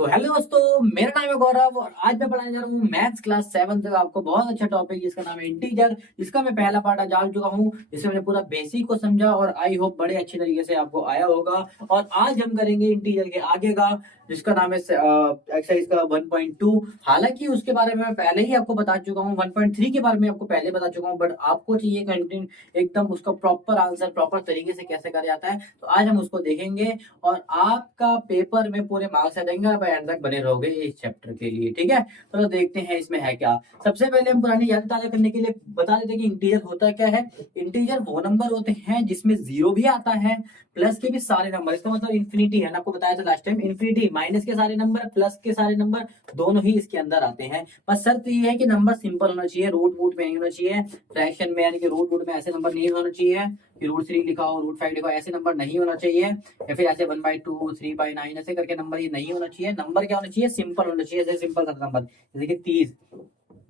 तो हेलो दोस्तों, मेरा नाम है गौरव और आज मैं पढ़ाने जा रहा हूँ मैथ्स क्लास 7 तक। आपको बहुत अच्छा टॉपिक जिसका नाम है इंटीजर, जिसका मैं पहला पार्ट आज डाल चुका हूँ। जिसमें मैंने पूरा बेसिक को समझा और आई होप बड़े अच्छे तरीके से आपको आया होगा। और आज हम करेंगे इंटीजर के आगे का, जिसका नाम है एक्सरसाइज का 1.2। हालांकि उसके बारे में मैं पहले ही आपको बता चुका हूँ, 1.3 के बारे में आपको पहले बता चुका हूँ, बट आपको चाहिए कंटेंट एकदम उसका प्रॉपर आंसर प्रॉपर तरीके से कैसे करा जाता है, तो आज हम उसको देखेंगे। और आपका पेपर में पूरे मार्क्स आ जाएंगे, आप एंड तक बने रहोगे इस चैप्टर के लिए। ठीक है, तो देखते हैं इसमें है क्या। सबसे पहले हम पुरानी याद ताजा करने के लिए बता देते हैं कि इंटीजर होता क्या है। इंटीजर वो नंबर होते हैं जिसमें जीरो भी आता है, प्लस के भी सारे नंबर। इसका मतलब इन्फिनिटी है ना, आपको बताया था लास्ट टाइम। इन्फिनिटी माइनस के सारे नंबर, प्लस के सारे नंबर, दोनों ही इसके अंदर आते हैं। बस शर्त ये है कि नंबर सिंपल होना चाहिए, रूट वूट में नहीं होना चाहिए। फ्रैक्शन में यानी कि रूट वूट में ऐसे नंबर नहीं होना चाहिए कि रूट 3 लिखा हो, रूट 5 लिखा हो, ऐसे नंबर नहीं होना चाहिए। या फिर ऐसे 1/2 3/9 ऐसे करके नंबर ये नहीं होना चाहिए। नंबर क्या होना चाहिए, सिंपल होना चाहिए। जैसे सिंपल सा नंबर जैसे कि 30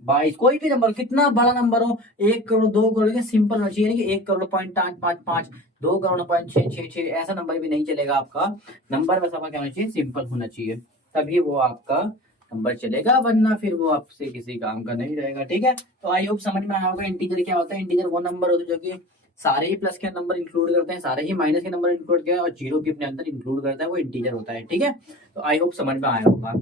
22, कोई भी नंबर कितना बड़ा नंबर हो, 1 करोड़ 2 करोड़ के सिंपल होना चाहिए। कि 1 करोड़.555, 2 करोड़.666 ऐसा नंबर भी नहीं चलेगा आपका। नंबर बस आपका क्या होना चाहिए, सिंपल होना चाहिए, तभी वो आपका नंबर चलेगा, वरना फिर वो आपसे किसी काम का नहीं रहेगा। ठीक है, तो आई होप समझ में आया होगा इंटीजर क्या होता है। इंटीजर वो नंबर होते हैं जो कि सारे ही प्लस के नंबर इंक्लूड करते हैं, सारे ही माइनस के नंबर इंक्लूड करते हैं और जीरो भी अपने अंदर इंक्लूड करता है, वो इंटीजर होता है। ठीक है, तो आई होप समझ में आया होगा।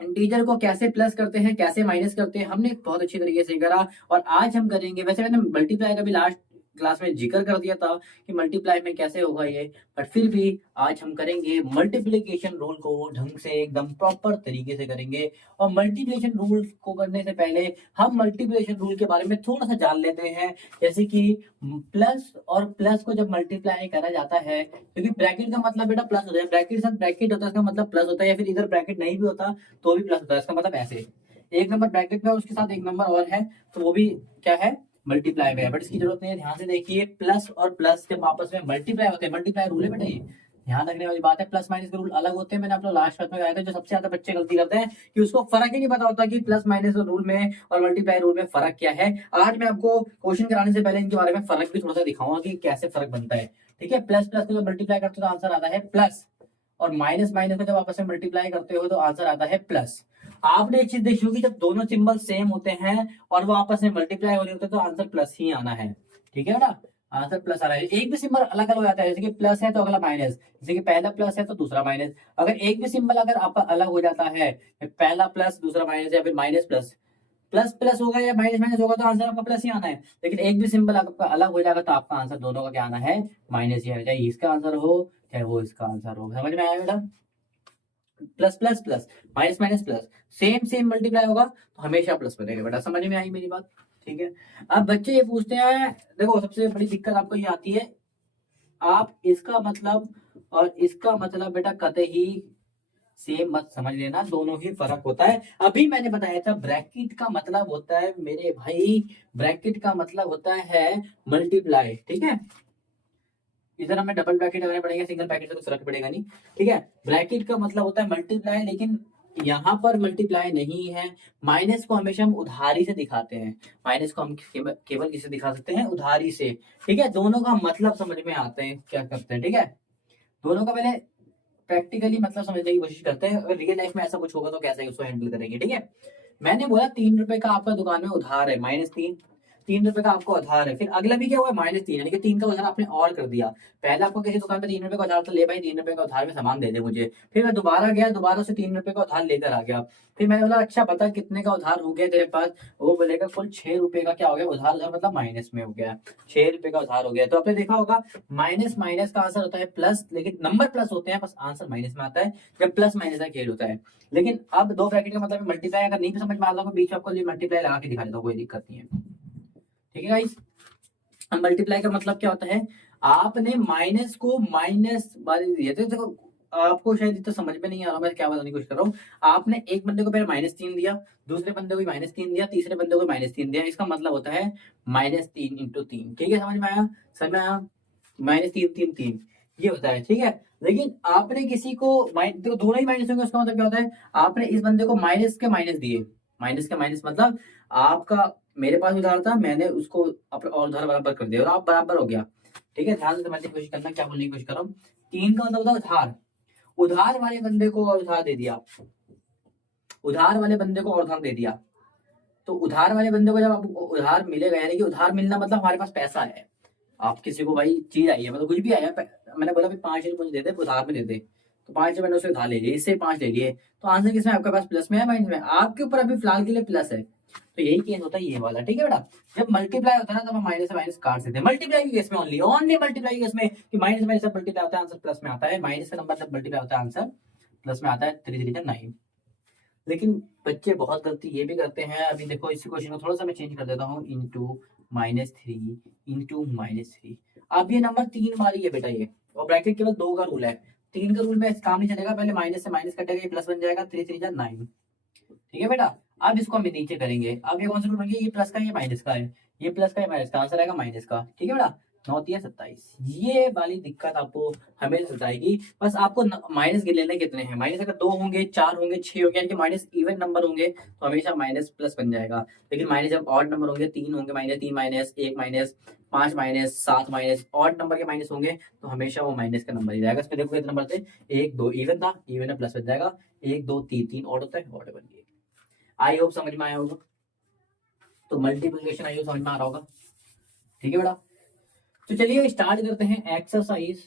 इंटीजर को कैसे प्लस करते हैं, कैसे माइनस करते हैं, हमने बहुत अच्छी तरीके से करा। और आज हम करेंगे, वैसे मैंने मल्टीप्लाई का भी लास्ट क्लास में जिक्र कर दिया था कि मल्टीप्लाई में कैसे होगा ये, बट फिर भी आज हम करेंगे मल्टीप्लिकेशन रूल को ढंग से एकदम प्रॉपर तरीके से करेंगे। और मल्टीप्लिकेशन रूल को करने से पहले हम मल्टीप्लिकेशन रूल के बारे में थोड़ा सा जान लेते हैं। जैसे कि प्लस और प्लस को जब मल्टीप्लाई करा जाता है, क्योंकि ब्रैकेट का मतलब बेटा प्लस होता है, ब्रैकेट के साथ ब्रैकेट होता है इसका मतलब प्लस होता है, या फिर इधर ब्रैकेट नहीं भी होता तो भी प्लस होता है। इसका मतलब ऐसे एक नंबर ब्रैकेट में और उसके साथ एक नंबर और है, तो वो भी क्या है, मल्टीप्लाई में है। बट इसकी जरूरत नहीं है, ध्यान से देखिए। प्लस और प्लस जब आपस में मल्टीप्लाई होते हैं, मल्टीप्लाई रूल है बेटा ये, ध्यान रखने वाली बात है। प्लस माइनस के रूल अलग होते हैं, मैंने आप लोग लास्ट क्लास में बताया था। जो सबसे ज्यादा बच्चे गलती करते हैं कि उसको फर्क ही नहीं पता होता कि प्लस माइनस रूल में और मल्टीप्लाई रूल में फर्क क्या है। आज मैं आपको क्वेश्चन कराने से पहले इनके बारे में फर्क भी थोड़ा सा दिखाऊंगा कि कैसे फर्क बनता है। ठीक है, प्लस प्लस को जब मल्टीप्लाई करते हो तो आंसर आता है प्लस, और माइनस माइनस को जब आपस में मल्टीप्लाई करते हो तो आंसर आता है प्लस। आपने एक चीज देखी होगी, जब दोनों सिंबल सेम होते हैं और वो आपस में मल्टीप्लाई हो रहे होते हैं तो आंसर प्लस ही आना है। ठीक है बेटा, आंसर प्लस आ रहा है। एक भी सिंबल अलग अलग हो जाता है, जैसे कि प्लस है तो अगला माइनस, जैसे कि पहला प्लस है तो दूसरा माइनस। अगर एक भी सिंबल अगर आपका अलग हो जाता है, पहला प्लस दूसरा माइनस या फिर माइनस प्लस, प्लस प्लस होगा या माइनस माइनस होगा तो आंसर आपका प्लस ही आना है। लेकिन एक भी सिंबल आपका अलग हो जाएगा तो आपका आंसर दोनों का क्या आना है, माइनस ही आना है। चाहे इसका आंसर हो चाहे वो इसका आंसर हो। समझ में आया बेटा, plus plus plus, minus minus plus, same same multiply होगा तो हमेशा प्लस बनेगा बेटा। समझ में आई मेरी बात। ठीक है, अब बच्चे ये पूछते हैं, देखो सबसे बड़ी दिक्कत आपको ये आती है, आप इसका मतलब और इसका मतलब बेटा कतई सेम मत समझ लेना, दोनों ही फर्क होता है। अभी मैंने बताया था ब्रैकेट का मतलब होता है मेरे भाई, ब्रैकेट का मतलब होता है मल्टीप्लाई। ठीक है, इधर हमें डबल ब्रैकेट लगाने पड़ेंगे, सिंगल ब्रैकेट से कुछ फर्क पड़ेगा नहीं। ठीक है, ब्रैकेट का मतलब होता है मल्टीप्लाई, लेकिन यहाँ पर मल्टीप्लाई नहीं है। माइनस को हमेशा हम उधारी से दिखाते हैं, माइनस को हम केवल किसे दिखा सकते हैं, उधारी से। ठीक है, दोनों का मतलब समझ में आते हैं क्या करते हैं। ठीक है, दोनों का पहले प्रैक्टिकली मतलब समझने की कोशिश करते हैं, अगर रियल लाइफ में ऐसा कुछ होगा तो कैसे उसको हैंडल करेंगे। ठीक है, मैंने बोला 3 रुपए का आपका दुकान में उधार है, -3, 3 रुपए का आपको उधार है। फिर अगला भी क्या हुआ, -3, यानी कि 3 का उधार आपने और कर दिया। पहले आपको किसी दुकान पे 3 रुपए का उधार था, ले भाई 3 रुपए का उधार में सामान दे दे मुझे। फिर मैं दोबारा गया, दोबारा से 3 रुपए का उधार लेकर आ गया। फिर मैंने बोला अच्छा बता कितने का उधार हो गया तेरे पास। वो बोलेगा कुल 6 रुपए का क्या हो गया उधार, उधार मतलब माइनस में हो गया, 6 रुपए का उधार हो गया। तो आपने देखा होगा माइनस माइनस का आंसर होता है प्लस, लेकिन नंबर प्लस होते हैं बस आंसर माइनस में आता है जब प्लस माइनस का खेल होता है। लेकिन अब दो ब्रैकेट का मतलब मल्टीप्लाई अगर नहीं भी समझ में आता तो बीच में आपको मल्टीप्लाई लगा के दिखा देता हूं, कोई दिक्कत नहीं है। ठीक है गाइस, मल्टीप्लाई का मतलब क्या होता है, आपने माइनस को माइनस वाले दिए थे। देखो आपको शायद इतना समझ में नहीं आ रहा, मैं क्या बताने की कोशिश कर रहा हूँ। आपने एक बंदे को पहले -3 दिया, दूसरे बंदे को भी -3 दिया, तीसरे बंदे को -3 दिया। इसका मतलब होता है -3 × 3। ठीक है, समझ में आया, समझ में आया, -3 3 3 ये होता है। ठीक है, लेकिन आपने किसी को देखो दोनों ही माइनस होंगे, उसका मतलब क्या होता है, आपने इस बंदे को माइनस के माइनस दिए। माइनस के माइनस मतलब आपका, मेरे पास उधार था, मैंने उसको और उधार बराबर कर दिया और आप बराबर हो गया। ठीक है, ध्यान से समझने की कोशिश करना क्या बोलने की कोशिश कर रहा हूँ। 3 का मतलब होता है उधार, उधार वाले बंदे को और उधार दे दिया, उधार वाले बंदे को और उधार दे दिया, तो उधार वाले बंदे को जब आपको उधार मिलेगा, यानी कि उधार मिलना मतलब हमारे पास पैसा है, आप किसी को भाई चीज आई है, मतलब कुछ भी आया, मैंने बोला भाई 5 रुपये मुझे दे दे, उधार में दे दे, तो 5 रुपये मैंने उससे उधार ले लिए, इससे 5 ले लिए, तो आंसर किसमें आपके पास, प्लस में है माइनस में, आपके ऊपर अभी फिलहाल के लिए प्लस है, तो यही केस होता है ये वाला, ठीक है बेटा। जब मल्टीप्लाई होता है ना, तब हम माइनस से माइनस काट सकते हैं, मल्टीप्लाई के केस में ओनली, ओनली मल्टीप्लाई के केस में, कि माइनस से माइनस मल्टीप्लाई होता है आंसर प्लस में आता है, माइनस का नंबर जब मल्टीप्लाई होता है आंसर प्लस में आता है, 3 3 9। लेकिन बच्चे बहुत गलती ये भी करते हैं, अभी देखो इसी क्वेश्चन को थोड़ा सा मैं चेंज कर देता हूँ, इंटू -3 इंटू -3, अब ये नंबर 3 बार ही है बेटा ये, और ब्रैकेट केवल 2 का रूल है, 3 का रूल में काम नहीं चलेगा, पहले माइनस से माइनस कटेगा, ये प्लस बन जाएगा, 3 3 9, ठीक है बेटा। अब इसको हम नीचे करेंगे, अब ये कौन सा रूल बन गया, ये प्लस का ये माइनस का है, ये प्लस का ये माइनस का, आंसर आएगा माइनस का, ठीक है बेटा। 9 3 27, ये वाली दिक्कत आपको हमेशा सताएगी, बस आपको माइनस गिन लेने कितने हैं, माइनस अगर 2 होंगे, 4 होंगे, 6 होंगे, यानी कि माइनस इवन नंबर होंगे तो हमेशा माइनस प्लस बन जाएगा, लेकिन माइनस जब ऑड नंबर होंगे, 3 होंगे minus, 3 minus, 1 minus, 5 minus, 7 minus, odd number के माइनस होंगे तो हमेशा वो माइनस का नंबर ही जाएगा। इसमें देखो कितने नंबर थे, 1 2, इवन था, इवन में प्लस बन जाएगा, 1 2 3 3 ऑड होता है, ऑड बन गया। आई होप समझ में आया होगा, तो मल्टीप्लिकेशन आई होप समझ में आ रहा होगा, ठीक है बेटा। तो चलिए स्टार्ट करते हैं एक्सरसाइज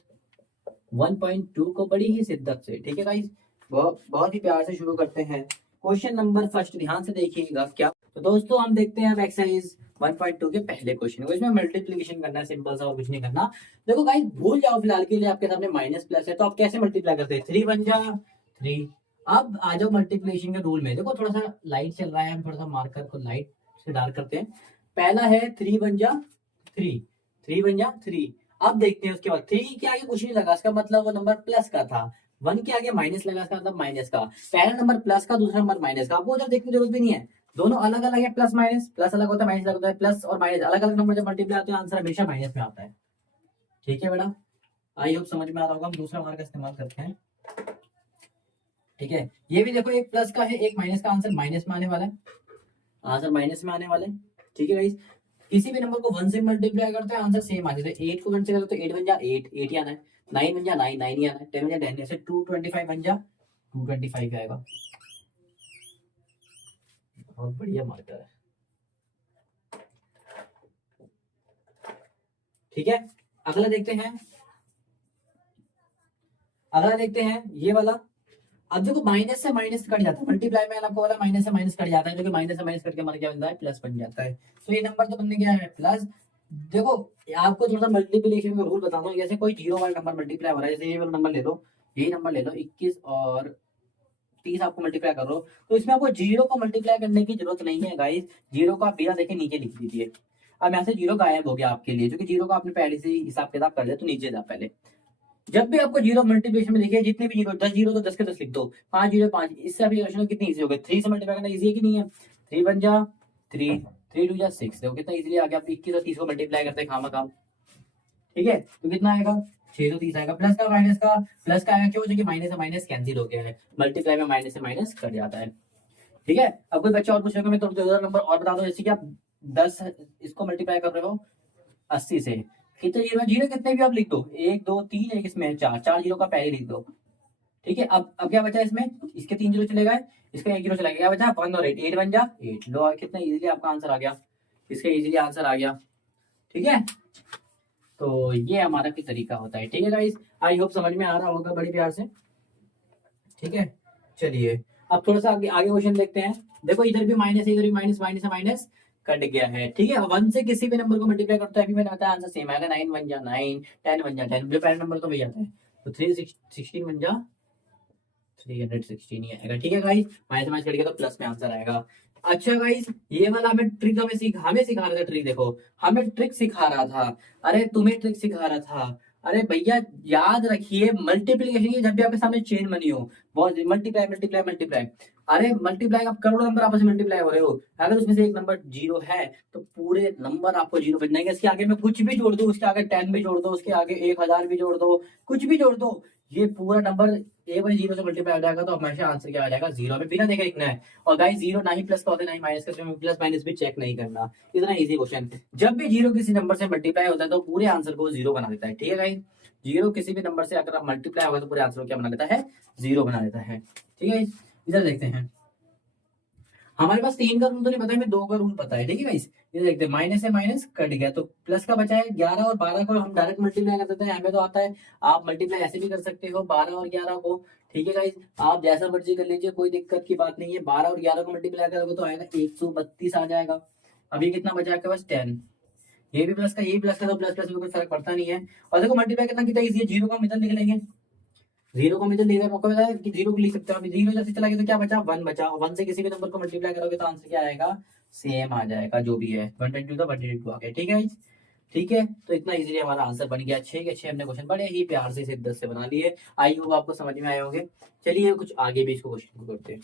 1.2 को बड़ी ही शिद्दत से, ठीक है गाइस, बहुत ही प्यार से शुरू करते हैं। क्वेश्चन नंबर फर्स्ट ध्यान से देखिएगा क्या, तो दोस्तों हम देखते हैं अब एक्सरसाइज 1.2 के पहले क्वेश्चन को, इसमें मल्टीप्लिकेशन करना है, सिंपल सा और कुछ नहीं करना। देखो गाइस भूल जाओ फिलहाल के लिए, आपके सामने माइनस प्लस है, तो आप कैसे मल्टीप्लाई करते हैं, 3 बन जा 3। अब आ जाओ मल्टीप्लिकेशन के रूल में, देखो थोड़ा सा लाइट चल रहा है, हम थोड़ा सा मार्कर को लाइट से डार्क करते हैं। पहला है 3 बन जा 3, 3 बन जा 3। अब देखते हैं उसके बाद 3 के आगे कुछ नहीं लगा, इसका मतलब वो नंबर प्लस का था, 1 के आगे माइनस लगा, इसका मतलब माइनस का, पहला नंबर प्लस का, दूसरा नंबर माइनस का, आपको उधर देखने की जरूरत भी नहीं है, दोनों अलग अलग है, प्लस माइनस, प्लस अलग होता है, माइनस अलग होता है, प्लस और माइनस अलग अलग नंबर जब मल्टीप्लाई होते हैं आंसर हमेशा माइनस में आता है, ठीक है बेटा। आई होप समझ में आ रहा होगा, हम दूसरा मार्क का इस्तेमाल करते हैं, ठीक है। ये भी देखो एक प्लस का है, एक माइनस का, आंसर माइनस में आने वाला है, आंसर माइनस में आने वाले, ठीक है गाइस। किसी भी नंबर को 1 से मल्टीप्लाई करते हैं आंसर सेम आ जाता है, 8 को 1 से करो तो 8 बन जा 8, 8 ही आना है, 9 बन जा 9, 9 ही आना है, 10 बन जा 10, ऐसे 225 बन जा 225 आएगा, बहुत बढ़िया मार्कर है, ठीक है। अगला देखते हैं, अगला देखते हैं ये वाला। अब देखो माइनस से माइनस कट जाता है, मल्टीप्लाई में आपको बोला माइनस से माइनस कट जाता है, क्योंकि माइनस से माइनस कट के हमारा क्या बनता है, प्लस बन जाता है, तो ये नंबर तो बनने क्या है प्लस। देखो आपको थोड़ा सा मल्टीप्लिकेशन का रूल बताता हूँ, जैसे कोई जीरो वाला नंबर मल्टीप्लाई हो रहा है, जैसे ये वाला नंबर ले लो, यही नंबर ले लो, 21 और 30 आपको मल्टीप्लाई कर लो, तो इसमें आपको जीरो को मल्टीप्लाई करने की जरूरत नहीं है गाइस, जीरो को आप बिना देखे नीचे लिख दीजिए। अब यहाँ से जीरो गायब हो गया आपके लिए, क्योंकि जीरो का आपने पहले से ही हिसाब किताब कर लिया, तो नीचे जा पहले। जब भी आपको जीरो मल्टीप्लिकेशन में देखिए, जितने भी जीरो, 10 जीरो तो 10 के 10 लिख दो, 5 जीरो 5, इससे अभी कितनी इजी हो गई, 3 से मल्टीप्लाई करना इजी है कि नहीं है, 3 बन जा 3, 3 2 जा 6, देखो कितना इजीली आ गया, आप 21 और 30 को मल्टीप्लाई करते हैं खामा काम, ठीक है, तो कितना आएगा 630 आएगा, प्लस का माइनस का, प्लस का आएगा क्यों, क्योंकि माइनस से माइनस कैंसिल हो गया है, मल्टीप्लाई में माइनस से माइनस कट जाता है, ठीक है। अब कोई बच्चा और पूछेगा, मैं तो नंबर और बता दो, जैसे कि आप 10 इसको मल्टीप्लाई कर रहे हो 80 से, कितने जीरो, जीरो कितने भी आप लिख दो, 1 2 3, एक इसमें 4, 4 जीरो का पहले लिख दो, ठीक है। अब क्या बचा इसमें, इसके 3 जीरो चले गए, इसका 1 जीरो चला गया, क्या बचा 1 और 8, 8 बन जा 8, लो कितना इजीली आपका आंसर आ गया, इसका इजीली आंसर आ गया, ठीक है। तो ये हमारा भी तरीका होता है, ठीक है गाइस, आई होप समझ में आ रहा होगा बड़ी प्यार से, ठीक है। चलिए अब थोड़ा सा आगे आगे क्वेश्चन देखते हैं, देखो इधर भी माइनस है, इधर भी माइनस, माइनस से माइनस कट गया है, ठीक है। 1 से किसी भी नंबर को मल्टीप्लाई करता है, अभी मैंने आता है आंसर सेम आएगा, 9 बन जा 9, 10 बन जा 10, जो पहला नंबर तो वही आता है, तो 316 बन जा 316 ही आएगा, ठीक है गाइस, माइनस माइनस कट गया तो प्लस में आंसर आएगा। अच्छा गाइस, ये वाला हमें ट्रिक हमें सिखा रहा था, ट्रिक देखो हमें ट्रिक सिखा रहा था, अरे तुम्हें ट्रिक सिखा रहा था, अरे भैया याद रखिए मल्टीप्लिकेशन की जब भी आपके सामने चेन बनी हो, बहुत मल्टीप्लाई मल्टीप्लाई मल्टीप्लाई, अरे मल्टीप्लाई आप करोड़ों नंबर आपस में मल्टीप्लाई हो रहे हो, अगर उसमें से एक नंबर जीरो है तो पूरे नंबर आपको जीरो बन जाएंगे, इसके आगे में कुछ भी जोड़ दो, उसके आगे 10 भी जोड़ दो, उसके आगे 1000 भी जोड़ दो, कुछ भी जोड़ दो, ये पूरा नंबर एक बार जीरो से मल्टीप्लाई हो जाएगा तो हमेशा आंसर क्या आ जाएगा, जीरो में बिना देखे लिखना है। और गाइस जीरो ना ही प्लस का होता है ना ही माइनस का, इसमें प्लस माइनस भी चेक नहीं करना। इतना इजी क्वेश्चन। जब भी जीरो किसी नंबर से मल्टीप्लाई होता है तो पूरे आंसर को जीरो बना देता है, ठीक है गाइस। जीरो किसी भी नंबर से अगर आप मल्टीप्लाई होगा तो पूरे आंसर को क्या बना देता है, जीरो बना देता है, ठीक है। इधर देखते हैं, हमारे पास 3 का रूल तो नहीं पता है, हमें 2 का रूल पता है, ठीक है गाइस। ये देखते हैं, माइनस से माइनस कट गया तो प्लस का बचा है 11 और 12 को हम डायरेक्ट मल्टीप्लाई कर देते हैं, हमें तो आता है। आप मल्टीप्लाई ऐसे भी कर सकते हो 12 और 11 को, ठीक है गाइस। आप जैसा मर्जी कर लीजिए, कोई दिक्कत की बात नहीं है। 12 और 11 को मल्टीप्लाई करोगे तो आएगा 132 आ जाएगा। अभी कितना बचा आपके पास, 10। ये भी प्लस का, ये भी प्लस का, तो प्लस प्लस में कोई फर्क पड़ता नहीं है। और देखो मल्टीप्लाई करना कितना ईजी है, जीरो का हम इधर लिख लेंगे, जीरो को मुझे देखने मौका मिला है कि जीरो को लिख सकते हो। अभी जीरो जैसे चला गया तो क्या बचा, वन बचा। वन से किसी भी नंबर को मल्टीप्लाई करोगे तो आंसर क्या आएगा, सेम आ जाएगा जो भी है। 122 था 122 आ गया, ठीक है। ठीक है, तो इतना इजीली हमारा आंसर बन गया। 6 के 6 हमने क्वेश्चन बड़े ही प्यार से 10 से बना लिए। आई होप आपको समझ में आए होंगे। चलिए कुछ आगे भी इसको क्वेश्चन को करते हैं।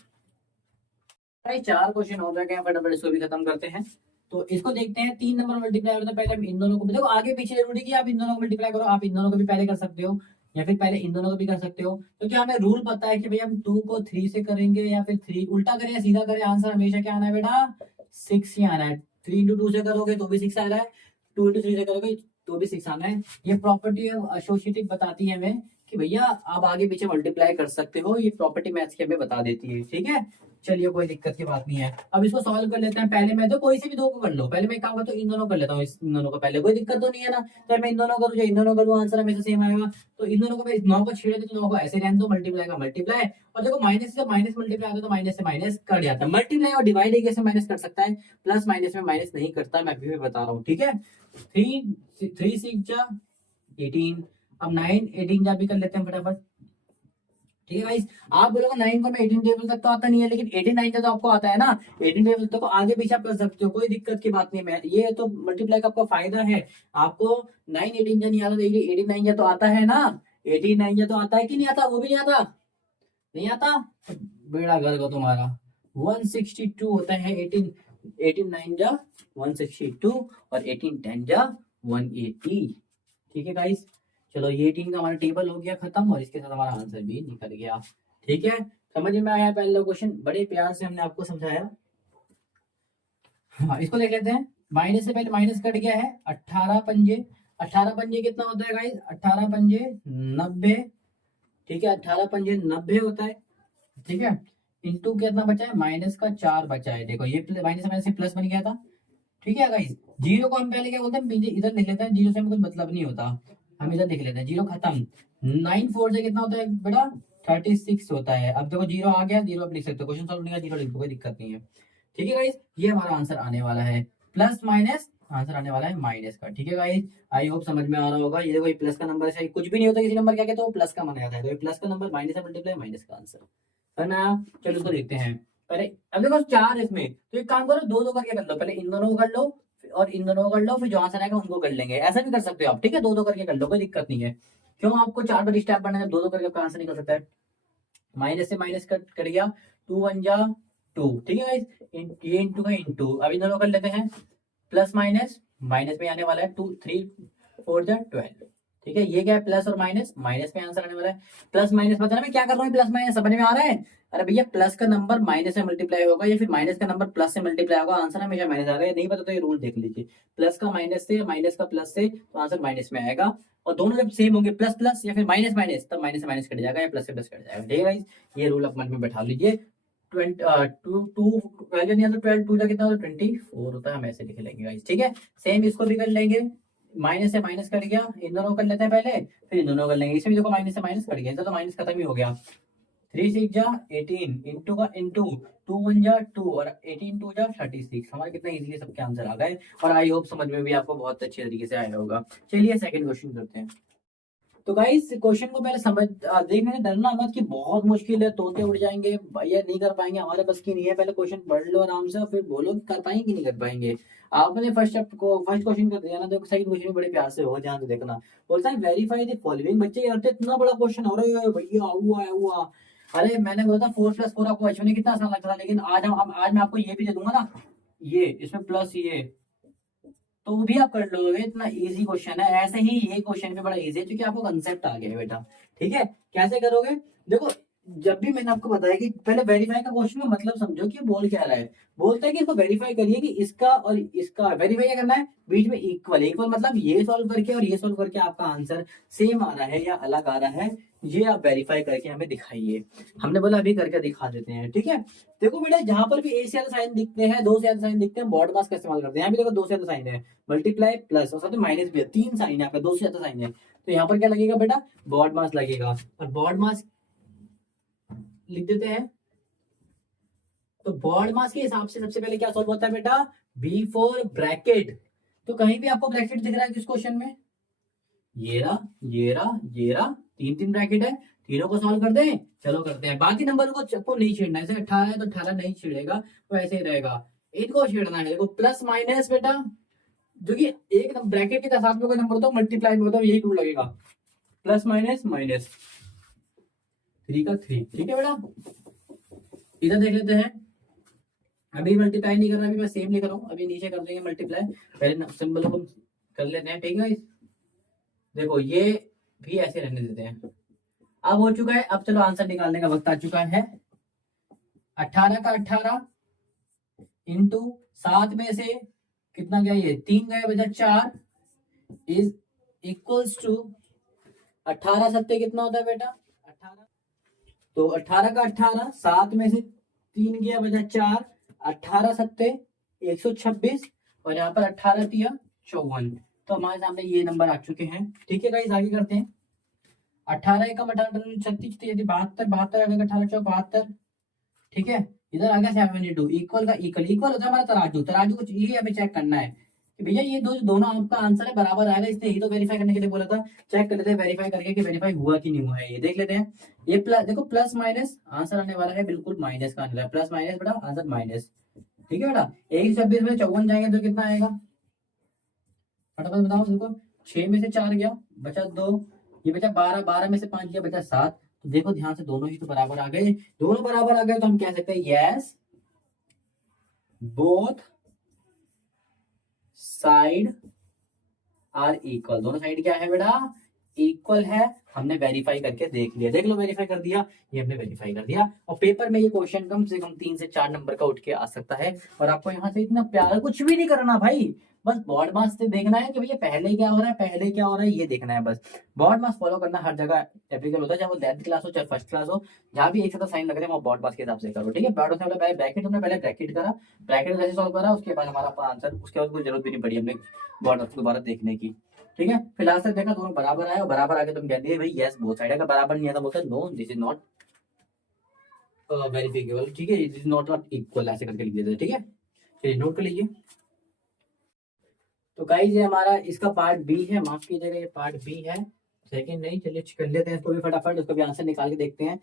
भाई 4 क्वेश्चन हो गए, फटाफट इसको भी खत्म करते हैं। तो इसको देखते हैं, 3 नंबर मल्टीप्लाई होता है, पहले हम इन दोनों को देखो, आगे पीछे जरूरी कि आप इन दोनों को मल्टीप्लाई करो। आप इन दोनों को भी पहले कर सकते हो या फिर पहले इन दोनों को भी कर सकते हो, क्योंकि हमें रूल पता है कि भाई हम 2 को 3 से करेंगे या फिर 3 उल्टा करें या सीधा करें, आंसर हमेशा क्या आना है बेटा, 6 ही आना है। 3 इंटू 2 से करोगे तो भी 6 आ रहा है, 2 इंटू 3 से करोगे तो भी 6 आना है। ये प्रॉपर्टी एसोसिएटिव बताती है हमें कि भैया आप आगे पीछे मल्टीप्लाई कर सकते हो, ये प्रॉपर्टी मैथ्स की हमें बता देती है, ठीक है। चलिए कोई दिक्कत की बात नहीं है। अब इसको सॉल्व कर लेते हैं। पहले मैं तो कोई से भी 2 को कर लो, पहले मैं काम करता हूँ इन दोनों कर लेता हूँ, इन दोनों को पहले, कोई दिक्कत तो नहीं है ना। तो मैं इन दोनों करूँ या इन दोनों करूँ, आंसर हमेशा सेम आएगा। तो इन दोनों को मैं 9 को छेड़े तो 9 को ऐसे रहने दो, मल्टीप्लाई का मल्टीप्लाई। और देखो माइनस से माइनस मल्टीप्लाई आता है तो माइनस से माइनस कट जाता है। मल्टीप्लाई और डिवाइड एक ऐसे माइनस कर सकता है, प्लस माइनस में माइनस नहीं करता, मैं अभी भी बता रहा हूँ, ठीक है। 3 6 जा 18। अब 9 18 जा भी कर लेते हैं फटाफट, ठीक है गाइस। आप बोलोगे 9 को मैं 18 टेबल तक तो आता नहीं है, लेकिन 89 का तो आपको आता है ना, 18 टेबल तक तो आगे पीछे आप कर सकते हो, कोई दिक्कत की बात नहीं है। ये तो मल्टीप्लाई का आपका फायदा है। आपको 9 18 जा नहीं आता, 89 जा तो आता है ना। 89 जा तो आता है कि नहीं आता, वो भी नहीं आता, नहीं आता तो बेड़ा गर्क हो तुम्हारा। 162 होता है 18 9 जा 162 और 18 10 जा 180, ठीक है गाइस। चलो ये 18 का हमारा टेबल हो गया खत्म और इसके साथ हमारा आंसर भी निकल गया, ठीक है। समझ में आया पहला क्वेश्चन, बड़े प्यार से हमने आपको समझाया। हाँ इसको देख लेते हैं। माइनस से पहले माइनस कट गया है, 18 पंजे। 18 पंजे कितना होता है गाइस, 18 पंजे 90, ठीक है। 18 पंजे 90 होता है, ठीक है। इंटू कितना बचा है, माइनस का 4 बचा है। देखो ये माइनस माइनस से प्लस बन गया था, ठीक है गाइस। जीरो को हम पहले क्या बोलते हैं, इधर लिख लेते हैं, जीरो से हमें कुछ मतलब नहीं होता, हम इधर लिख लेते हैं, जीरो खत्म। 9 4 से कितना होता है बेटा, 36 होता है। अब देखो जीरो आ गया, जीरो अब लिख सकते हो, क्वेश्चन सॉल्व नहीं, जीरो लिख दो, कोई दिक्कत नहीं है, ठीक है गाइस। ये हमारा आंसर आने वाला है, प्लस माइनस आंसर आने वाला है माइनस का, ठीक है गाइस। आई होप समझ में आ रहा होगा। ये देखो ये प्लस का नंबर है, कुछ भी नहीं होता किसी नंबर क्या कहते हो, प्लस का माना जाता है। तो ये प्लस का नंबर माइनस से मल्टीप्लाई माइनस का आंसर है ना। चलो इसको देखते हैं पहले। अब देखो 4 इसमें, तो एक काम करो, 2 2 करके कर लो, पहले इन दोनों को कर लो और इन दोनों को कर लो, फिर जो आंसर आएगा उनको कर लेंगे। ऐसा भी कर सकते हो आप, ठीक है, 2 2 करके कर लो, कोई दिक्कत नहीं है। क्यों आपको 4 बार स्टेप बढ़ना है, 2 2 करके आपका आंसर निकल सकता है। माइनस से माइनस कट गया, 2 1 जा 2, ठीक है गाइस। ये इंटू का इंटू, अब इन दोनों कर लेते हैं, प्लस माइनस माइनस में आने वाला है, 2 3 4 जा 12, ठीक है। ये क्या है, प्लस और माइनस, माइनस में आंसर आने वाला है। प्लस माइनस पता ना मैं क्या कर रहा हूँ, प्लस माइनस समझ में आ रहा है। अरे भैया प्लस का नंबर माइनस से मल्टीप्लाई होगा या फिर माइनस का नंबर प्लस से मल्टीप्लाई होगा, आंसर हमेशा माइनस आ रहा है। नहीं पता तो ये रूल देख लीजिए, प्लस का माइनस से, माइनस का प्लस से, तो आंसर माइनस में आएगा। और दोनों जब सेम होंगे, प्लस प्लस या फिर माइनस माइनस, तब माइनस से माइनस कट जाएगा या प्लस से प्लस कट जाएगा, ठीक है गाइस। ये रूल आप मन में बैठा लीजिए। 12 नहीं आता, 12 2 कितना होता है, 24 होता है, हम ऐसे लिख लेंगे गाइस, ठीक है। सेम इसको भी कर लेंगे, माइनस से माइनस कट गया, इन दोनों कर लेते हैं पहले, फिर इन दोनों कर लेंगे। इसमें देखो माइनस से माइनस कट गया, तो माइनस खत्म ही हो गया। 3 6 जा 18, इंटू का इंटू, 2 1 जा 2 और 18 2 जा 36। हमारे कितना इजीली सबके आंसर आ गए और आई होप समझ में भी आपको बहुत अच्छे तरीके से आया होगा। चलिए सेकंड क्वेश्चन करते हैं। तो गाइस क्वेश्चन को पहले समझ देखने से डरना मत कि बहुत मुश्किल है, तोते उड़ जाएंगे भैया, नहीं कर पाएंगे, हमारे बस की नहीं है। पहले क्वेश्चन पढ़ लो आराम से, फिर बोलो कि कर पाएंगे कि नहीं कर पाएंगे। आपने फर्स्ट क्वेश्चन कर दिया ना, तो सेकंड क्वेश्चन भी बड़े प्यार से हो, ध्यान से देखना। बोलता है वेरीफाई द फॉलोइंग। बच्चे यार इतना बड़ा क्वेश्चन हो रहा है भैया, हुआ। अरे मैंने बोला था 4 + 4 आपको बचपन में कितना आसान लगता था, लेकिन आज मैं आपको ये भी दे दूंगा ना, ये इसमें प्लस ये, तो भी आप कर लोगे। इतना इजी क्वेश्चन है। ऐसे ही ये क्वेश्चन भी बड़ा इजी है क्योंकि आपको कंसेप्ट आ गया है बेटा, ठीक है। कैसे करोगे, देखो, जब भी मैंने आपको बताया कि पहले वेरीफाई का क्वेश्चन का मतलब समझो कि बोल क्या रहा है। बोलता है कि इसको वेरीफाई करिए कि इसका और इसका वेरीफाई क्या करना है, बीच में इक्वल। इक्वल मतलब ये सॉल्व करके और ये सॉल्व करके आपका आंसर सेम आ रहा है या अलग आ रहा है, ये आप वेरीफाई करके हमें दिखाइए। हमने बोला अभी करके दिखा देते हैं, ठीक है। देखो बेटा, जहां पर भी ए से ज्यादा साइन दिखते हैं, दो से ज्यादा साइन दिखते हैं, बॉड मास का इस्तेमाल करते हैं। यहाँ भी देखो दो से ज्यादा साइन है, मल्टीप्लाई प्लस और साथ में माइनस भी है, तीन साइन है आपका, दो से ज्यादा साइन है। तो यहाँ पर क्या लगेगा बेटा, बॉड मास लगेगा। और बॉड मास लिख देते हैं। तो बॉड मास के हिसाब से सबसे पहले क्या सॉल्व होता है बेटा, बी फोर ब्रैकेट। तो कहीं भी आपको ब्रैकेट दिख रहा है किस क्वेश्चन में, ये रहा, ये रहा, ये रहा, तीन तीन ब्रैकेट है, तीनों को सॉल्व कर दें। चलो करते हैं। बाकी नंबर को नहीं छेड़ना है, जैसे 18 है तो 18 नहीं छेड़ेगा, तो ऐसे ही रहेगा। इनको छेड़ना है, देखो प्लस माइनस बेटा, जो कि एक ब्रैकेट के साथ में कोई नंबर तो मल्टीप्लाई में होता है, यही रूल लगेगा, प्लस माइनस माइनस, 3 का 3, ठीक है बेटा। इधर देख लेते हैं, अभी मल्टीप्लाई नहीं कर रहा, अभी मैं सेम लिख रहा हूँ, अभी नीचे कर देंगे मल्टीप्लाई, पहले सिंबल को कर लेते हैं, ठीक है। देखो ये भी ऐसे रहने देते हैं। अब हो चुका है, अब चलो आंसर निकालने का वक्त आ चुका है। 18 का 18 इंटू 7 में से कितना गया, ये 3 गए, बचा 4 इज इक्वल्स टू 18 सत्ते कितना होता है बेटा, 18। तो 18 का 18, 7 में से 3 गया, बचा 4, 18 सत्ते 126, और यहाँ पर 18 तिया 54। तो हमारे सामने ये नंबर आ चुके हैं, ठीक है गाइस। आगे करते हैं। 18 एकम 18 36 72, 72 18 चौक 72, ठीक है। इधर आ गया 72, इक्वल का इक्वल, इक्वल होता है हमारा तराजू। तराजू को ये हमें चेक करना है कि भैया ये दोनों आपका आंसर है बराबर आएगा, इसने ही तो वेरीफाई करने के लिए बोला था। चेक कर लेते हैं वेरीफाई करके कि वेरीफाई हुआ कि नहीं हुआ है, ये देख लेते हैं। ये प्लस, देखो प्लस माइनस आंसर आने वाला है, बिल्कुल माइनस का आने वाला है, प्लस माइनस बेटा आंसर माइनस, ठीक है बेटा। 126 में 54 जाएंगे तो कितना आएगा, फटाफट बताओ। देखो 6 में से 4 गया, बचा 2, ये बचा 12, 12 में से 5 गया, बचा 7। तो देखो ध्यान से, दोनों ही तो बराबर आ गए, दोनों बराबर आ गए, तो हम कह सकते हैं yes both side are equal. दोनों साइड क्या है बेटा, इक्वल है। हमने वेरीफाई करके देख लिया, देख लो वेरीफाई कर दिया, ये हमने वेरीफाई कर दिया। और पेपर में ये क्वेश्चन कम से कम 3 से 4 नंबर का उठ के आ सकता है। और आपको यहाँ से इतना प्यार कुछ भी नहीं करना भाई, बस बॉड मास से देखना है कि भैया पहले क्या हो रहा है, पहले क्या हो रहा है, ये देखना है बस। बॉड मास फॉलो करना हर जगह एप्लीकेबल होता है, चाहे वो 10th क्लास हो चाहे फर्स्ट क्लास हो, जहाँ भी एक साथ साइन लग रहे हैं वो बॉड मास के हिसाब से करो, ठीक है। बॉड से पहले ब्रैकेट, हमने पहले ब्रैकेट करा, ब्रैकेट कैसे सॉल्व करा, उसके बाद हमारा आंसर, उसके बाद कोई जरूरत भी नहीं पड़ी हमने बॉड मास दोबारा देखने की, ठीक है। फिर लास्ट तक देखा, दोनों बराबर आए, और बराबर आके तुम कहते हैं भाई यस बोथ साइड। अगर बराबर नहीं आता बोलते नो दिस इज नॉट वेरिफिकेबल, ठीक है, दिस इज नॉट इक्वल, ऐसे करके लिख देते हैं, ठीक है। चलिए नोट कर लीजिए। तो गाइस ये हमारा इसका पार्ट बी है, माफ कीजिएगा ये पार्ट बी है, सेकंड नहीं। चलिए कर लेते हैं इसको भी फटाफट, उसको भी आंसर निकाल के देखते हैं,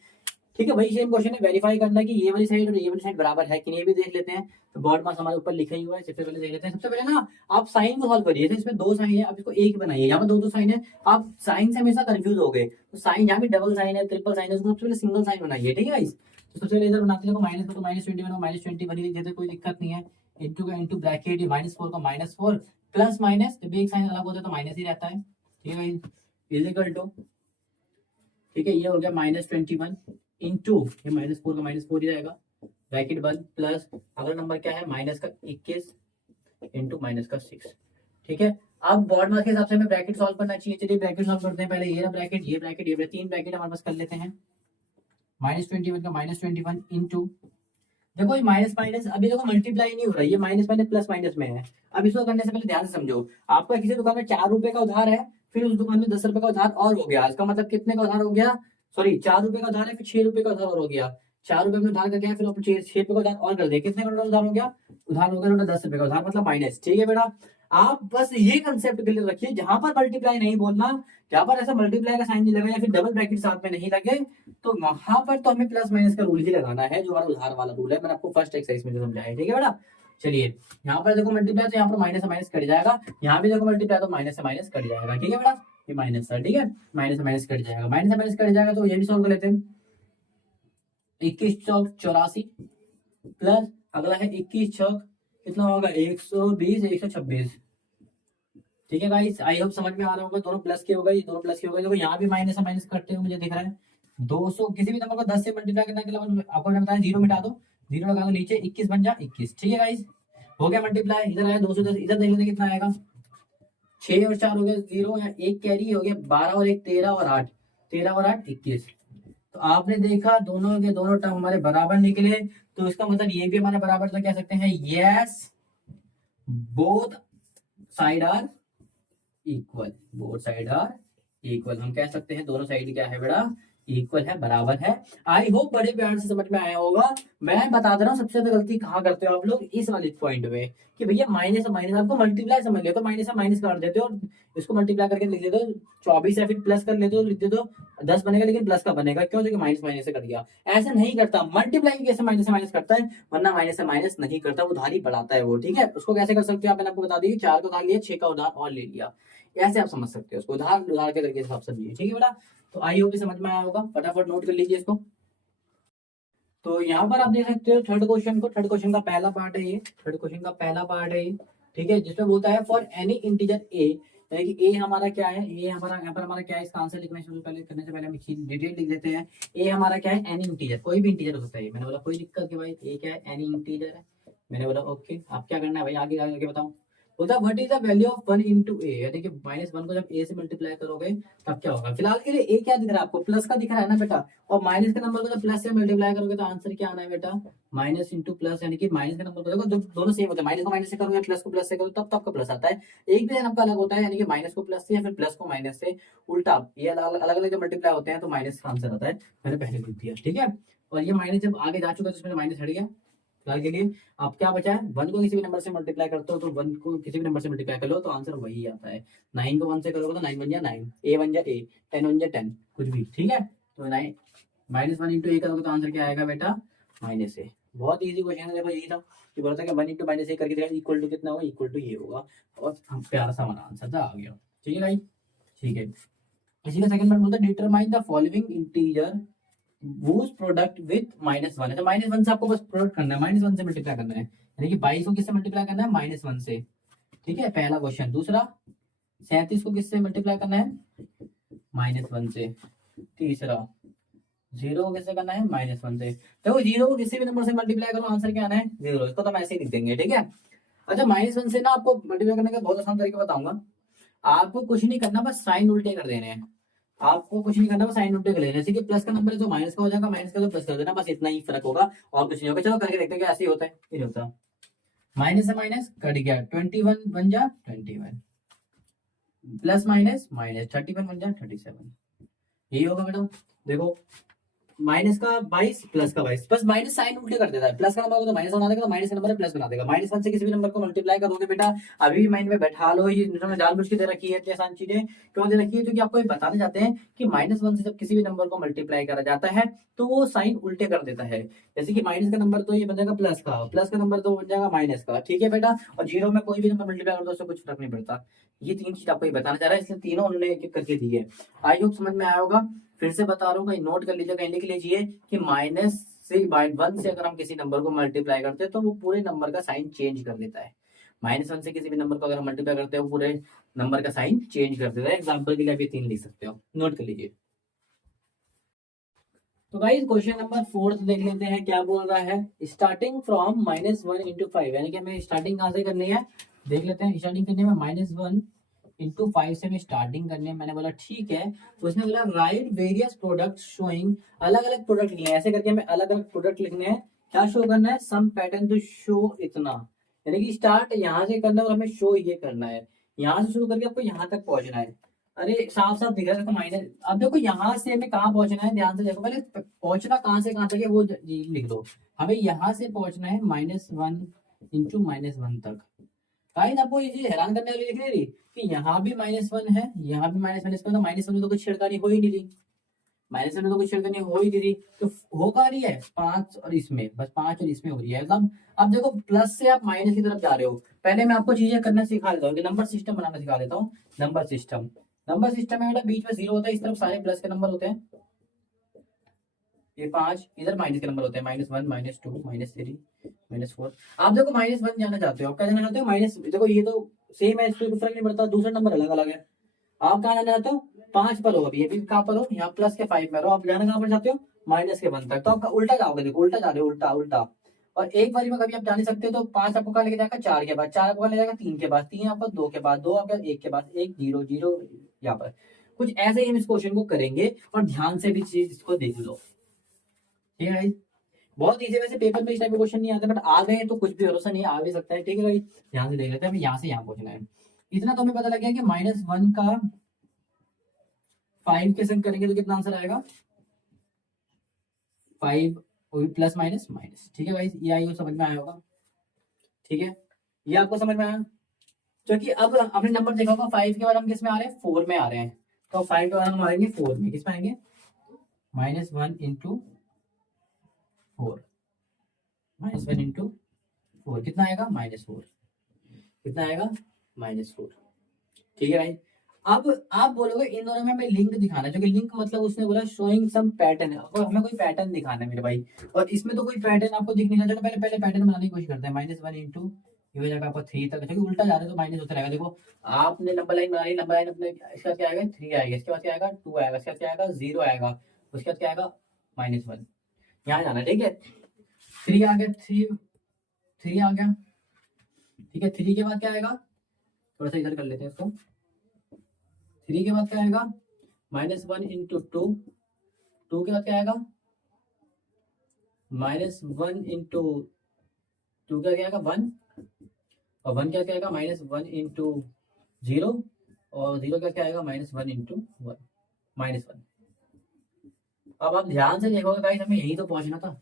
ठीक है भाई। सेम क्वेश्चन है, वेरीफाई करना है कि ये वाली साइड और ये वाली साइड बराबर है कि नहीं, ये भी देख लेते हैं। तो बॉड मास हमारे ऊपर लिखा ही हुआ है, सबसे पहले देख लेते हैं। सबसे पहले ना आप साइन को सॉल्व करिए, इसमें 2 साइन है, आप इसको एक बनाइए, यहाँ पर 2 साइन है, आप साइन से हमेशा कंफ्यूज हो गए। तो साइन जहाँ भी डबल साइन है, ट्रिपल साइन है, उसको सबसे पहले सिंगल साइन बनाइए, ठीक है गाइस। तो सबसे पहले इधर बनाते हैं, माइनस को तो -21 -20 बनी लिख देते, कोई दिक्कत नहीं है। इंटू का इंटू ब्रैकेट, -4 का -4, प्लस माइनस जब भी एक साइन अलग होता है तो माइनस ही रहता है, ठीक है गाइस। इक्वल टू, ठीक है, ये हो गया -21 इंटू, ये -4 का -4 ही रहेगा, ब्रैकेट बंद, प्लस अगला नंबर क्या है माइनस का 21 इंटू माइनस का 6, ठीक है। अब बॉड मास के हिसाब से हमें ब्रैकेट सॉल्व करना चाहिए। चलिए ब्रैकेट सॉल्व करते हैं। पहले ये रहा ब्रैकेट, ये ब्रैकेट, ये ब्रैकेट, 3 ब्रैकेट हमारे पास कर लेते हैं। -21 का -21 इंटू, देखो ये माइनस माइनस अभी देखो मल्टीप्लाई नहीं हो रहा है, ये माइनस माइनस प्लस माइनस में है। अब इसको करने से पहले ध्यान से समझो, आपका किसी दुकान में 4 रुपए का उधार है, फिर उस दुकान में 10 रुपए का उधार और हो गया, इसका मतलब कितने का उधार हो गया, सॉरी 4 रुपए का उधार है, फिर 6 रुपए का उधार और हो गया। 4 रुपए में उधार करके फिर अपन 6 रुपए का उधार और कर दिया, कितने का उधार हो गया, उधार हो गया 10 रुपए का उधार, मतलब माइनस, ठीक है बेटा। आप बस ये कंसेप्ट क्लियर रखिए, जहां पर मल्टीप्लाई नहीं बोलना, जहां पर ऐसा मल्टीप्लाई का साइन नहीं लगा या फिर डबल ब्रैकेट साथ में नहीं लगे, तो वहां पर तो हमें प्लस माइनस का रूल ही लगाना है, जो हमारा उधार वाला रूल है, मैंने आपको फर्स्ट एक्सरसाइज में जो समझाया, ठीक है बेटा। चलिए यहाँ पर देखो मल्टीप्लाई, तो यहाँ पर माइनस से माइनस कट जाएगा, यहाँ भी देखो मल्टीप्लाई तो माइनस से माइनस कट जाएगा, ठीक है बेटा। ये माइनस है, ठीक है, माइनस से माइनस कट जाएगा, माइनस से माइनस कट जाएगा, तो ये भी सॉल्व कर लेते हैं। 21 चौक 84 प्लस अगला है 21 चौक कितना होगा 120 126, ठीक है गाइस। आई होप समझ में आ रहा होगा, दोनों प्लस के हो गए, दोनों प्लस के हो गए। देखो यहाँ भी माइनस से माइनस कटते हुए मुझे दिख रहा है, 200 किसी भी नंबर को 10 से मल्टीप्लाई करने के लिए आपको मैंने बताया, जीरो मिटा दो, जीरो लगा दो नीचे, 21 बन जा 21। ठीक है गाइस, हो गया मल्टीप्लाई, इधर आया 210, इधर देख लेते कितना आएगा, 6 और 4 हो गया 0, या एक कैरी हो गया, 12 और एक 13 और 8, 13 और 8 21। तो आपने देखा दोनों के दोनों टर्म हमारे बराबर निकले, तो इसका मतलब ये भी हमारे बराबर, तो कह सकते हैं yes both side are equal, both side are equal, हम कह सकते हैं दोनों साइड क्या है बेटा, इक्वल है, बराबर है। आई होप बड़े प्यार से समझ में आया होगा। मैं बता दे रहा हूँ सबसे ज्यादा गलती कहाँ करते हो आप लोग, इस वाले पॉइंट में, कि भैया माइनस और माइनस आपको मल्टीप्लाई समझ लेते हो, माइनस से माइनस काट देते हो, इसको मल्टीप्लाई करके लिख देते हो 24 है, फिर प्लस कर लेते हो, लिख देते हो 10 बनेगा, लेकिन प्लस का बनेगा क्यों, क्योंकि माइनस माइनस से कट गया। ऐसा नहीं करता, मल्टीप्लाई कैसे माइनस से माइनस करता है, वरना माइनस से माइनस नहीं करता, उधारी बढ़ाता है वो। ठीक है, उसको कैसे कर सकते हो आप, मैंने आपको बता दी, 4 का उधार लिया, 6 का उधार और ले लिया, ऐसे आप समझ सकते हो उसको, उधार उधार के तरीके से आप समझिए। ठीक है बेटा, तो आई होप समझ में आया होगा, फटाफट नोट कर लीजिए इसको। तो यहाँ पर आप देख सकते हो थर्ड क्वेश्चन को, थर्ड क्वेश्चन का पहला पार्ट है ये, थर्ड क्वेश्चन का पहला पार्ट है ये। ठीक है, जिसमें बोलता है फॉर एनी इंटीजर ए, यानी कि ए हमारा क्या है, ए हमारा यहाँ पर हमारा क्या है, इसका आंसर लिखने से पहले करने से पहले हम डिटेल लिख देते हैं। ए हमारा क्या है, एनी इंटीजर, कोई भी इंटीजर हो सकता है। मैंने बोला कोई दिक्कत के भाई, ए क्या है, एनी इंटीजर है। मैंने बोला ओके, आप क्या करना है भाई, आगे आगे बताओ। बोलता what is the value of 1 into A, यानी कि -1 को जब ए से मल्टीप्लाई करोगे तब क्या होगा। फिलहाल के लिए ए क्या दिख रहा है आपको, प्लस का दिख रहा है ना बेटा, और माइनस के नंबर को जब प्लस से मल्टीप्लाई करोगे तो आंसर क्या आना है बेटा, माइनस इंटू प्लस, यानी कि माइनस के नंबर को देखो दोनों सेम होते हैं, माइनस को माइनस से करोगे, प्लस को प्लस से करोगे, तब का प्लस आता है। एक भी आपका अलग होता है, यानी कि माइनस को प्लस से या फिर प्लस को माइनस से, उल्टा ये अलग अलग जब मल्टीप्लाई होते हैं तो माइनस का आंसर आता है, मैंने पहले लिख दिया। ठीक है, और ये माइनस जब आगे जा चुका है तो इसमें माइनस हट गया। फिलहाल के लिए अब क्या बचा है, 1 को किसी भी नंबर से मल्टीप्लाई करते हो तो 1 को किसी भी नंबर से मल्टीप्लाई कर लो तो आंसर वही आता है। 9 को 1 से करोगे तो 9 बन जाए 9, ए बन जाए ए, 10 बन जाए 10, कुछ भी। ठीक है, तो 9 -1 इंटू ए करोगे तो आंसर क्या आएगा बेटा, माइनस ए। बहुत इजी क्वेश्चन है, देखो यही था कि बोला था कि 1 इंटू माइनस ए करके देखा इक्वल टू कितना होगा, इक्वल टू ये होगा, और प्यारा सा हमारा आंसर था, आ गया। ठीक है भाई, ठीक है। इसी का सेकंड पार्ट बोलता है determine the following integer whose product with -1 है। तो -1 से आपको बस प्रोडक्ट करना है, -1 से मल्टीप्लाई करना है, यानी कि 22 को किससे मल्टीप्लाई करना है, -1 से। ठीक है, पहला क्वेश्चन। दूसरा 37 को किससे मल्टीप्लाई करना है, -1 से। तीसरा 0 को किससे करना है, -1 से। देखो 0 को किसी भी नंबर से मल्टीप्लाई करो, आंसर क्या आना है, 0। इसको तो हम ऐसे ही लिख देंगे। ठीक है, अच्छा -1 से ना आपको मल्टीप्लाई करने का बहुत आसान तरीका बताऊंगा। आपको कुछ नहीं करना, बस साइन उल्टे कर देने हैं। आपको कुछ नहीं करना, बस साइन उल्टे कर लेना है। जैसे कि प्लस का नंबर है तो माइनस का हो जाएगा, माइनस का तो प्लस कर देना, बस इतना ही फर्क होगा, और कुछ नहीं होगा। चलो करके देखते हैं क्या ऐसे ही होता है, ये नहीं होता। माइनस से माइनस कट गया, 21 बन जा 21, प्लस माइनस माइनस 31 बन जा 37, यही होगा मैडम। देखो माइनस का 22 प्लस का 22, बस माइनस साइन उल्टे कर देता है। प्लस का नंबर को तो माइनस बना देगा, तो माइनस का नंबर प्लस बना देगा। -1 से किसी भी नंबर को मल्टीप्लाई करोगे बेटा, अभी माइंड में बैठा लो, ये इन्होंने जानबूझ के दे रखी है इतनी आसान चीजें। क्यों दे रखी है, क्योंकि आपको ये बताने जाते हैं कि -1 से जब किसी भी नंबर को मल्टीप्लाई करा जाता है तो वो साइन उल्टे कर देता है। जैसे कि माइनस का नंबर तो ये बन जाएगा प्लस का, प्लस का नंबर तो बन जाएगा माइनस का। ठीक है बेटा, और 0 में कोई भी नंबर मल्टीप्लाई कर दो उससे कुछ फर्क नहीं पड़ता। ये 3 चीज आपको ये बताना चाह रहा है, इसलिए तीनों उन्होंने एक एक करके दी है। आई होप समझ में आया होगा। फिर से बता रहा हूँ, कहीं नोट कर लीजिए, कहीं लिख लीजिए कि -1 से अगर हम किसी नंबर को मल्टीप्लाई करते हैं तो वो पूरे नंबर का साइन चेंज कर देता है। -1 से किसी भी नंबर को अगर हम मल्टीप्लाई करते हैं वो पूरे नंबर का साइन चेंज कर देता है। एग्जाम्पल के लिए आप ये 3 लिख सकते हो, नोट कर लीजिए। तो गाइस क्वेश्चन नंबर 4 देख लेते हैं क्या बोल रहा है। स्टार्टिंग फ्रॉम -1 इंटू 5, यानी कि हमें स्टार्टिंग कहाँ से करनी है, देख लेते हैं। स्टार्टिंग करने में -1 इंटू 5 से हमें स्टार्टिंग करनी है। मैंने बोला ठीक है, तो उसने बोला राइट वेरियस प्रोडक्ट शोइंग, अलग अलग प्रोडक्ट लिखने हैं। ऐसे करके हमें अलग अलग प्रोडक्ट लिखने हैं। क्या शो करना है, सम पैटर्न टू शो इतना, यानी कि स्टार्ट यहाँ से करना है और हमें शो ये करना है। यहाँ से शुरू करके आपको यहाँ तक पहुंचना है। अरे साफ साफ दिख रहा है, देखो माइनस। अब देखो यहाँ से हमें कहाँ पहुंचना है, ध्यान से देखो, पहले पहुंचना कहाँ से कहाँ तक है वो लिख दो। हमें यहाँ से पहुंचना है -1 इंटू -1 तक। गाइस आपको ये चीज हैरान करने वाली दिख रही कि यहाँ भी -1 है, यहाँ भी -1, इसमें तो -1 में तो कुछ छेड़खानी हो ही नहीं रही, -1 में तो कुछ छेड़खानी हो ही नहीं रही, तो हो कहाँ रही है 5 और इसमें, बस 5 और इसमें हो रही है। मतलब अब देखो प्लस से आप माइनस की तरफ जा रहे हो। पहले मैं आपको चीजें करना सिखा देता हूँ, नंबर सिस्टम बनाना सिखा देता हूँ। नंबर सिस्टम, नंबर सिस्टम में बेटा बीच में 0 होता है, इस तरफ सारे प्लस के नंबर होते हैं। ये 5 इधर माइनस के नंबर होते हैं, -1 -2 -3 -4। आप देखो -1 जाना चाहते हो, आप क्या जाना चाहते हो, माइनस। देखो ये तो सेम है, इसमें कोई फर्क नहीं पड़ता, दूसरा नंबर अलग अलग है। आप कहाँ जाना चाहते हो, 5 पर हो, अभी ये भी कहाँ पर हो, यहाँ प्लस के 5 में रहो, आप जाना कहाँ पर जाते हो, माइनस के 1 तक, तो आपका उल्टा जाओगे, देखो उल्टा जा रहे हो, उल्टा उल्टा। और एक बारी में कभी आप जा नहीं सकते, तो 5 आपको कहाँ लेके जाएगा, 4 के बाद, 4 आपको कहाँ ले जाएगा, 3 के बाद, 3 आपका 2 के बाद, 2 आपका 1 के बाद, 1 0 0 यहाँ पर। कुछ ऐसे ही हम इस क्वेश्चन को करेंगे, और ध्यान से भी चीज इसको देख लो, ठीक है भाई। बहुत इजी, वैसे पेपर में इस टाइप के क्वेश्चन नहीं आते, बट आ गए तो कुछ भी भरोसा नहीं है, आ भी सकता है, ठीक है भाई। ध्यान से देख लेते हैं, हमें यहाँ से यहाँ पहुंचना है। इतना तो हमें पता लग गया कि -1 का 5 के संग करेंगे तो कितना आंसर आएगा, 5 प्लस माइनस माइनस, ठीक है भाई, ये आई समझ में आया होगा, ठीक है, ये आपको समझ में आया। क्योंकि अब आपने नंबर देखा होगा, 5 के बाद हम किस में आ रहे हैं, 4 में आ रहे हैं, तो 5 के बाद हम आएंगे 4 में, किस में आएंगे, -1 इंटू 4, -1 इंटू 4 कितना आएगा, -4, कितना आएगा, -4, ठीक है भाई। अब आप बोलोगे इन दोनों में हमें लिंक दिखाना है, जो कि लिंक मतलब उसने बोला शोइंग सम पैटर्न है, और हमें कोई पैटर्न दिखाना है मेरे भाई, और इसमें तो कोई पैटर्न आपको दिख नहीं रहा, चलो पहले पहले पैटर्न बनाने की कोशिश करते हैं। -1 इंटू ये हो जाएगा आपका 3 तक, क्योंकि उल्टा जा रहा है तो माइनस होता रहेगा। देखो आपने नंबर लाइन बनाई, नंबर लाइन अपने, इसके बाद क्या आएगा, 3 आएगा, इसके बाद क्या आएगा, 2 आएगा, इसके बाद क्या आएगा, 0 आएगा, उसके बाद क्या आएगा, -1, यहाँ जाना है, ठीक है। 3 आ गया, 3 आ गया, ठीक है। 3 के बाद क्या आएगा, थोड़ा सा इधर कर लेते हैं इसको, 3 के बाद क्या आएगा, -1 इंटू 2, 2 के बाद क्या आएगा, -1 इंटू 2 क्या आएगा, 1, और 1 क्या आएगा, -1 इंटू 0, और 0 क्या आएगा, -1 इंटू 1, -1। अब आप ध्यान से देखोगे गाइस, हमें यही तो पहुंचना था,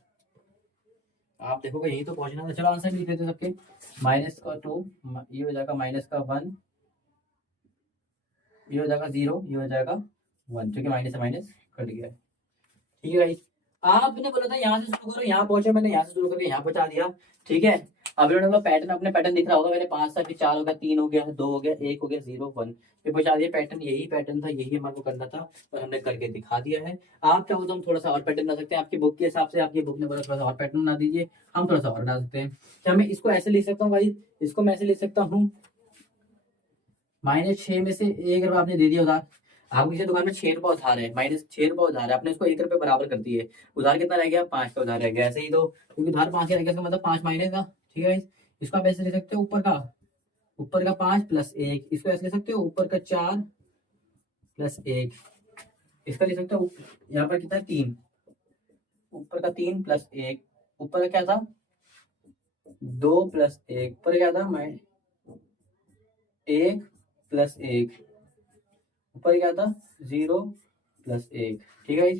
आप देखोगे यही तो पहुंचना था। चलो आंसर लिख देते हैं सबके, -2, ये हो जाएगा -1, ये हो जाएगा 0, ये हो जाएगा 1, क्योंकि माइनस से माइनस कट गया, ठीक है भाई। आपने बोला था यहाँ से शुरू करो, यहाँ पहुंचे, मैंने यहाँ से शुरू करके यहाँ पहुंचा दिया, ठीक है। अब इन्होंने पैटर्न, अपने पैटर्न दिख रहा होगा, मैंने 5 था, फिर 4 हो गया, 3 हो गया, 2 हो गया, 1 हो गया, 0 1 फिर पहुंचा दिया। पैटर्न यही पैटर्न था, यही हमारे को करना था, और हमने करके दिखा दिया है। आप चाहो तो हम थोड़ा सा और पैटर्न बना सकते हैं, आपकी बुक के हिसाब से, आपकी बुक ने बोला थोड़ा सा और पैटर्न बना दीजिए, हम थोड़ा सा और बना सकते हैं। क्या मैं इसको ऐसे लिख सकता हूँ भाई, इसको मैं ऐसे लिख सकता हूँ, -6 में से 1 रुपया आपने दे दिया उधार, आपको किसी दुकान में 6 रुपया उधार है, -6 रुपया उधार है, आपने उसको 1 रुपये बराबर कर दिए, उधार कितना रह गया, 5 का उधार रह गया, ऐसे ही तो, क्योंकि उधार 5 रह गया, इसका मतलब 5 माइनस का, ठीक है। इसको आप ऐसे लिख सकते हो, ऊपर का 5 प्लस 1, इसको ऐसे लिख सकते हो, ऊपर का 4 प्लस 1, इसका लिख सकते हो, यहाँ पर कितना 3, ऊपर का 3 प्लस 1, ऊपर का क्या था 2 प्लस 1, ऊपर क्या था 1 प्लस 1, ऊपर क्या था 0 प्लस 1, ठीक है।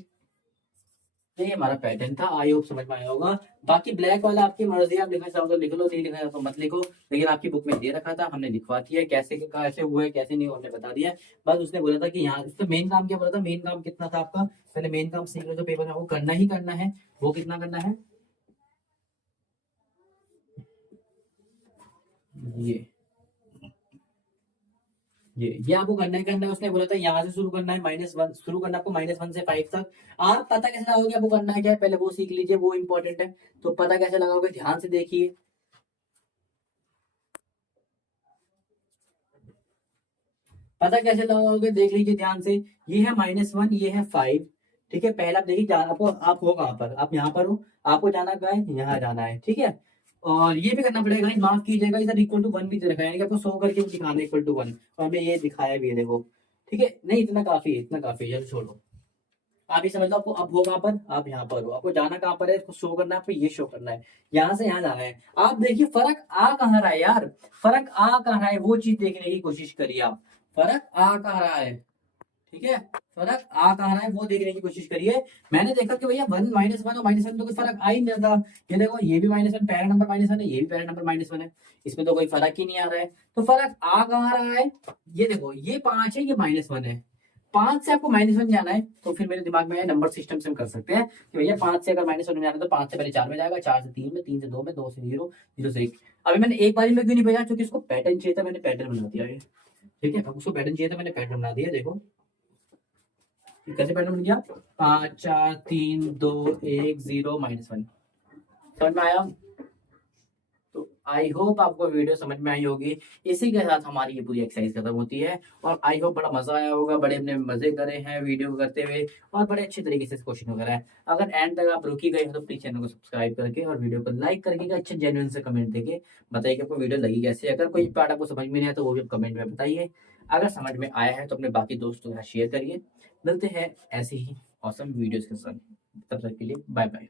ये हमारा पैटर्न था, आई होप समझ में आया होगा। बाकी ब्लैक वाला आपकी मर्जी, आप लिखना चाहो तो लिख लो, नहीं लिखना चाहो तो मत लिखो, लेकिन आपकी बुक में दे रखा था, हमने लिखवा दिया है, कैसे कैसे हुआ है कैसे नहीं, हमने बता दिया है। बस उसने बोला था कि यहाँ उसका मेन काम क्या बोला था, मेन काम कितना था आपका, पहले मेन काम सीख लो, जो पेपर में वो करना ही करना है, वो कितना करना है, ये ये आपको करना ही करना है। उसने बोला था यहाँ से शुरू करना है, -1 शुरू करना है आपको, -1 से 5 तक। आप पता कैसे लगाओगे आपको करना है क्या है, पहले वो सीख लीजिए, वो इंपॉर्टेंट है। तो पता कैसे लगाओगे, ध्यान से देखिए, पता कैसे लगाओगे देख लीजिए ध्यान से। ये है -1, ये है 5, ठीक है। पहले आप देखिए, आपको आप हो कहाँ पर, आप यहाँ पर हो, आपको जाना कहाँ है, यहाँ जाना है, ठीक है। और ये भी करना पड़ेगा, माफ कीजिएगा, इधर =1 भी दे रखा है, यानी कि आपको 100 करके दिखाना है =1, और हमें ये दिखाया भी है, देखो, ठीक है। नहीं इतना काफी है, इतना काफी है, चलो छोड़ो। आप ही समझ लो, आपको अब हो कहाँ पर, आप यहाँ पर हो, आपको जाना कहाँ पर है, इसको शो करना है, आपको ये शो करना है, यहाँ से यहाँ जाना है। आप देखिए फर्क आ कहाँ रहा है यार, फर्क आ कहाँ रहा है, वो चीज देखने की कोशिश करिए आप, फर्क आ कहाँ रहा है, ठीक है। फर्क आ कहाँ रहा है वो देखने की कोशिश करिए। मैंने देखा कि भैया 1 -1 और -1 तो कोई फर्क आ ही नहीं रहा। ये देखो, ये भी -1 पैरा नंबर -1 है, ये भी पैरा नंबर -1 है, इसमें तो कोई फर्क ही नहीं आ रहा है। तो फर्क आ कहाँ रहा है, ये देखो, ये 5 है, ये -1 है, 5 से आपको -1 जाना है, तो फिर मेरे दिमाग में नंबर सिस्टम से हम कर सकते हैं कि भैया 5 से अगर -1 में जाना है तो 5 से पहले 4 में जाएगा, 4 से 3 में, 3 से 2 में, 2 से 0, 0 से 1। अभी मैंने एक बारी में क्यों नहीं भेजा, क्योंकि इसको पैटर्न चाहिए था, मैंने पैटर्न बना दिया है, ठीक है। अब उसको पैटर्न चाहिए था, मैंने पैटर्न बना दिया, देखो कैसे पैटर्न बन गया, 5 4 3 2 1 0 -1, समझ में आया। तो आई होप आपको वीडियो समझ में आई होगी। इसी के साथ हमारी ये पूरी एक्सरसाइज खत्म होती है और आई होप बड़ा मजा आया होगा, बड़े अपने मजे करे हैं वीडियो करते हुए और बड़े अच्छे तरीके से क्वेश्चन वगैरह है। अगर एंड तक आप रुकी गए हो तो प्लीज चैनल को सब्सक्राइब करके और वीडियो को लाइक करके अच्छे जेन्युइन से कमेंट देके बताइए कि आपको वीडियो लगी कैसे। अगर कोई पार्ट आपको समझ में नहीं आया तो वो भी कमेंट में बताइए। अगर समझ में आया है तो अपने बाकी दोस्तों के साथ शेयर करिए। मिलते हैं ऐसे ही ऑसम वीडियोस के साथ, तब तक के लिए बाय बाय।